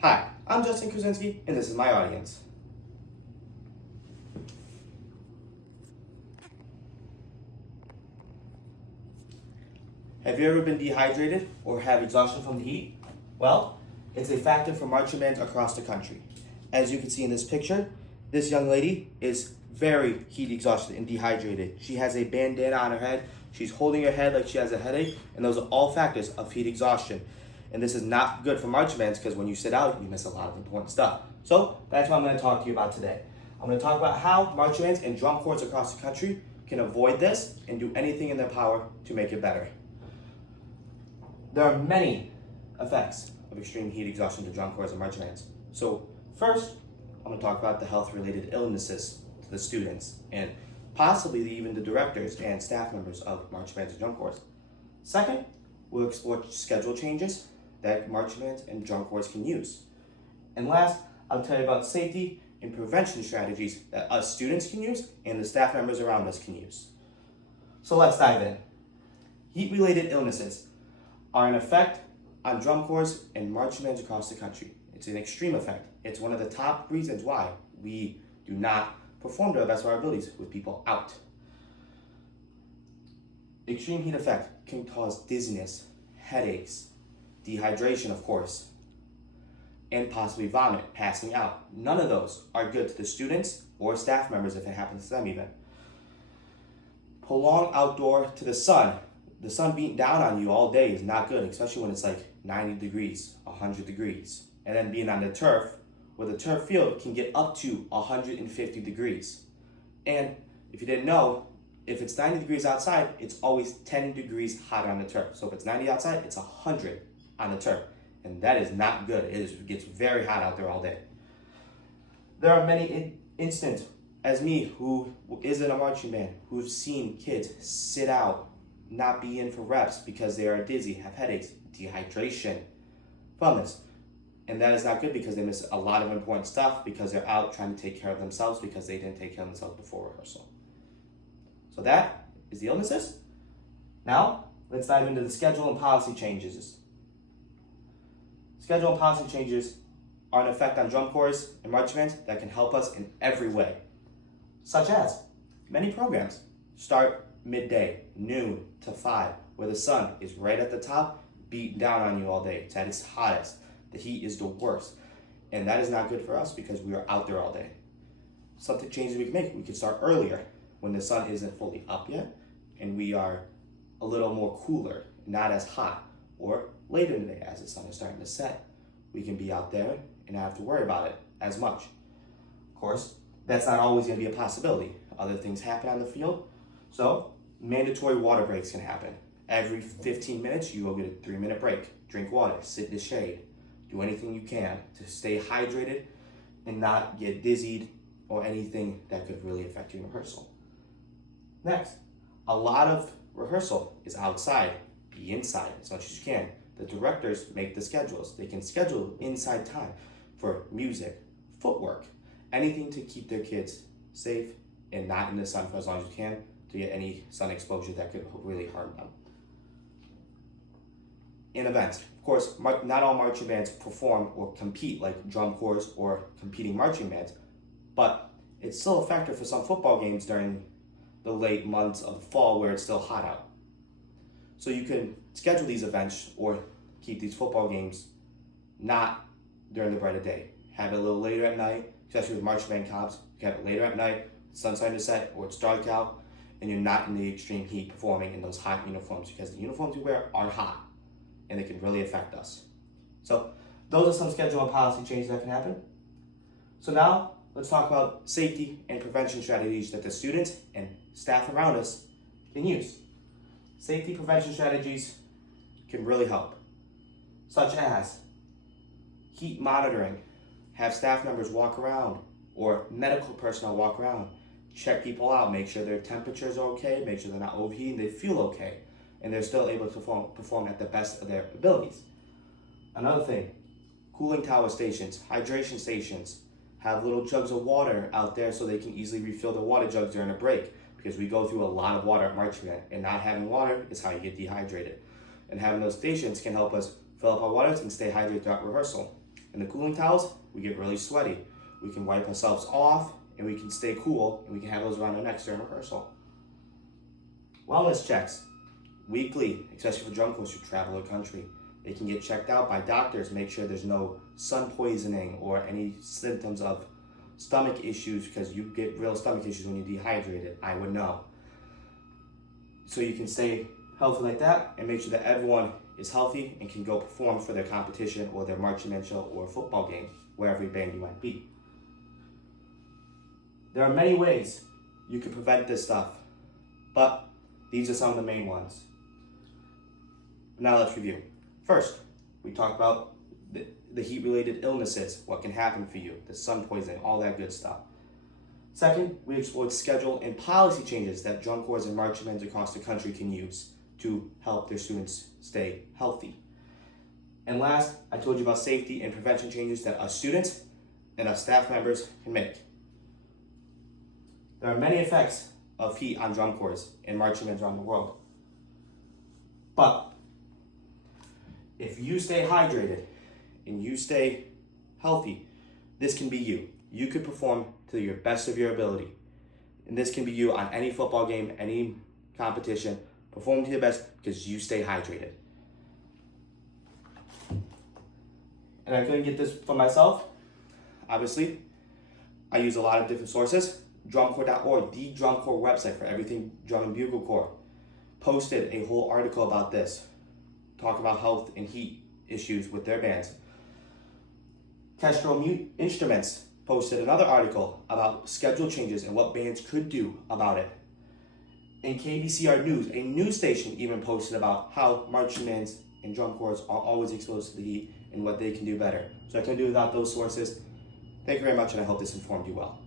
Hi, I'm Justin Krasinski, and this is my audience. Have you ever been dehydrated or have exhaustion from the heat? Well, it's a factor for marching bands across the country. As you can see in this picture, this young lady is very heat exhausted and dehydrated. She has a bandana on her head. She's holding her head like she has a headache, and those are all factors of heat exhaustion. And this is not good for marching bands because when you sit out, you miss a lot of important stuff. So that's what I'm going to talk to you about today. I'm going to talk about how marching bands and drum corps across the country can avoid this and do anything in their power to make it better. There are many effects of extreme heat exhaustion to drum corps and marching bands. So first, I'm going to talk about the health-related illnesses to the students and possibly even the directors and staff members of marching bands and drum corps. Second, we'll explore schedule changes that marching bands and drum corps can use. And last, I'll tell you about safety and prevention strategies that us students can use and the staff members around us can use. So let's dive in. Heat-related illnesses are an effect on drum corps and marching bands across the country. It's an extreme effect. It's one of the top reasons why we do not perform to the best of our abilities with people out. Extreme heat effect can cause dizziness, headaches, dehydration, of course, and possibly vomit, passing out. None of those are good to the students or staff members if it happens to them even. Prolonged outdoor to the sun beating down on you all day is not good, especially when it's like 90 degrees, 100 degrees. And then being on the turf, where the turf field can get up to 150 degrees. And if you didn't know, if it's 90 degrees outside, it's always 10 degrees hotter on the turf. So if it's 90 outside, it's 100 on the turf. And that is not good. It gets very hot out there all day. There are many instances, as me, who is in a marching band, who've seen kids sit out, not be in for reps because they are dizzy, have headaches, dehydration from this. And that is not good because they miss a lot of important stuff because they're out trying to take care of themselves because they didn't take care of themselves before rehearsal. So that is the illnesses. Now, let's dive into the schedule and policy changes. Schedule and policy changes are an effect on drum corps and marching bands that can help us in every way, such as many programs start midday, noon to 5, where the sun is right at the top, beating down on you all day. It's at its hottest. The heat is the worst. And that is not good for us because we are out there all day. Something changes we can make. We can start earlier when the sun isn't fully up yet and we are a little more cooler, not as hot. Or later in the day as the sun is starting to set. We can be out there and not have to worry about it as much. Of course, that's not always going to be a possibility. Other things happen on the field. So mandatory water breaks can happen. Every 15 minutes, you will get a 3-minute break. Drink water, sit in the shade. Do anything you can to stay hydrated and not get dizzied or anything that could really affect you in rehearsal. Next, a lot of rehearsal is outside. Be inside as much as you can. The directors make the schedules. They can schedule inside time for music, footwork, anything to keep their kids safe and not in the sun for as long as you can to get any sun exposure that could really harm them. In events, of course, not all marching bands perform or compete like drum corps or competing marching bands, but it's still a factor for some football games during the late months of the fall where it's still hot out. So you can schedule these events or keep these football games not during the bright of day. Have it a little later at night, especially with marching band comps. You can have it later at night, sun starting to set, or it's dark out, and you're not in the extreme heat performing in those hot uniforms because the uniforms you wear are hot and they can really affect us. So those are some schedule and policy changes that can happen. So now let's talk about safety and prevention strategies that the students and staff around us can use. Safety prevention strategies can really help, such as heat monitoring, have staff members walk around or medical personnel walk around, check people out, make sure their temperatures are okay, make sure they're not overheating, they feel okay, and they're still able to perform at the best of their abilities. Another thing, cooling tower stations, hydration stations, have little jugs of water out there so they can easily refill their water jugs during a break because we go through a lot of water at marching band, and not having water is how you get dehydrated. And having those stations can help us fill up our waters and stay hydrated throughout rehearsal. In the cooling towels, we get really sweaty. We can wipe ourselves off, and we can stay cool, and we can have those around our necks during rehearsal. Wellness checks. Weekly, especially for drum corps who travel the country. They can get checked out by doctors, make sure there's no sun poisoning or any symptoms of stomach issues, because you get real stomach issues when you're dehydrated. I would know. So you can stay healthy like that and make sure that everyone is healthy and can go perform for their competition or their marching band show or football game, wherever band you might be. There are many ways you can prevent this stuff, but these are some of the main ones. Now let's review. First, we talked about the heat-related illnesses, what can happen for you, the sun poisoning, all that good stuff. Second, we explored schedule and policy changes that drum corps and marching bands across the country can use to help their students stay healthy. And last, I told you about safety and prevention changes that us students and us staff members can make. There are many effects of heat on drum corps and marching bands around the world. But if you stay hydrated and you stay healthy, this can be you. You could perform to your best of your ability. And this can be you on any football game, any competition. Perform to your best because you stay hydrated. And I couldn't get this for myself. Obviously, I use a lot of different sources. Drumcorps.org, the drum corps website for everything drum and bugle corps, posted a whole article about this, talking about health and heat issues with their bands. Kestrel Instruments posted another article about schedule changes and what bands could do about it. And KBCR News, a news station, even posted about how marching bands and drum corps are always exposed to the heat and what they can do better. So I couldn't do without those sources. Thank you very much, and I hope this informed you well.